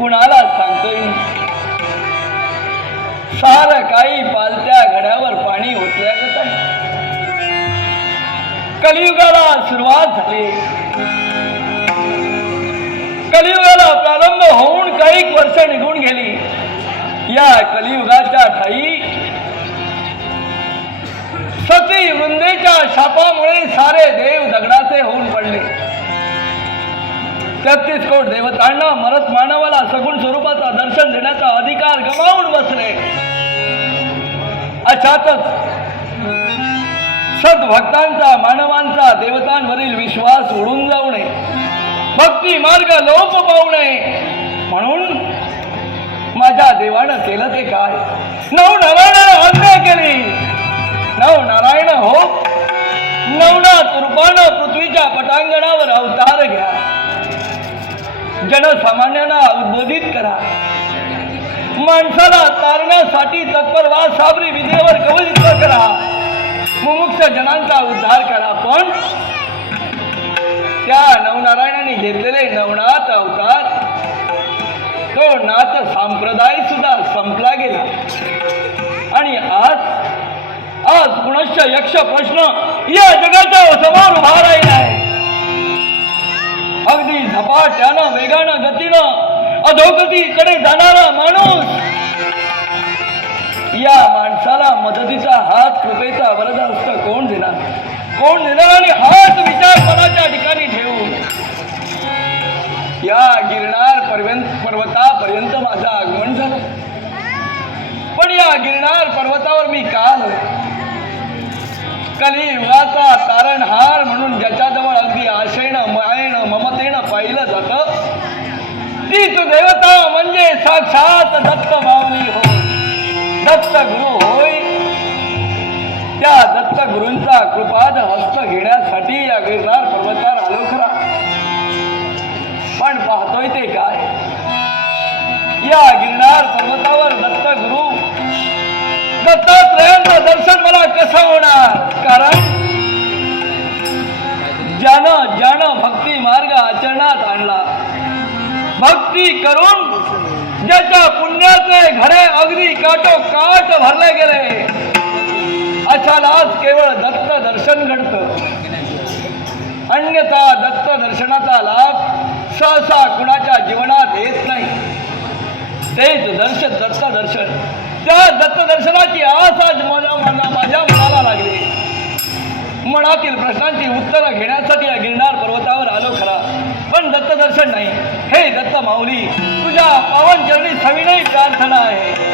कुणाला सांगतोय मी? सारं काही पालत्या घड्यावर पाणी ओतल्यागत आहे. कलियुगाला सुरुवात झाली. कलियुगाला प्रारंभ होऊन काही वर्ष निघून गेली. या कलियुगाच्या ठाई सती वृंदेच्या शापामुळे सारे देव दगडाचे होऊन पडले. 33 कोट देवतांना मरत मानवाला सगुण स्वरूपाचा दर्शन देण्याचा अधिकार गमावून बसले. अशातच सद्भक्तांचा मानवांचा देवतांवरील विश्वास उडून जाऊ नये, भक्ती मार्ग लोप पावू नये म्हणून माझ्या देवानं केलं ते काय? नवनारायणानं आज्ञा केली. नवनारायण हो, नवनाथ रूपानं पृथ्वीच्या पटांगणावर अवतार घ्या. जनसामान्यांना उद्बोधित करा. माणसाला तारण्यासाठी तत्पर वा साबरी विद्येवर कवलित्व करा. मुमुक्ष जनांचा उद्धार करा. पण त्या नवनारायणाने घेतलेले नवनाथ अवतार, तो नाथ संप्रदाय सुद्धा संपला गेला. आणि आज पुनश्च यक्ष प्रश्न या जगाच्या समोर उभा राहिला आहे. अगदी झपाट्यानं वेगानं गतीनं अधोगतीकडे जाणारा माणूस, या माणसाला मदतीचा हात, कृपेचा वरदहस्त कोण देणार? कोण देणार? आणि हात विचार मनाच्या ठिकाणी ठेवून या गिरनार पर्वतापर्यंत माझं आगमन झालं. पण या गिरनार पर्वतावर मी का आलो? कलियुगाचा तारणहार म्हणून ज्याच्याजवळ अगदी आशेनं, मायेनं, ममतेनं पाहिलं जातं, तीच देवता म्हणजे साक्षात दत्त माऊली होय, दत्त गुरु होय. त्या दत्त गुरूंचा कृपाद हस्त घेण्यासाठी या गिरनार पर्वतावर आलो खरा. पण पाहतोय ते काय? या गिरनार पर्वतावर दत्त गुरु दत्तात्रयांचं दर्शन मला कसं होणार? कारण ज्यानं भक्ती मार्ग आचरणात आणला, भक्ती करून ज्याच्या पुण्याचे घडे अगदी काठोकाठ भरले गेले, अशालाच केवळ दत्त दर्शन घडतं. अन्यथा दत्त दर्शनाचा लाभ सहसा कुणाच्या जीवनात येत नाही. तेच दत्त दर्शन, त्या दत्त दर्शनाची आस आज माझ्या मनाला लागली. मनातील प्रश्नांची उत्तरं घेण्यासाठी या गिरनार पर्वतावर आलो खरा, पण दत्त दर्शन नाही. हे दत्त माऊली, तुझ्या पावन चरणी सविनय प्रार्थना आहे.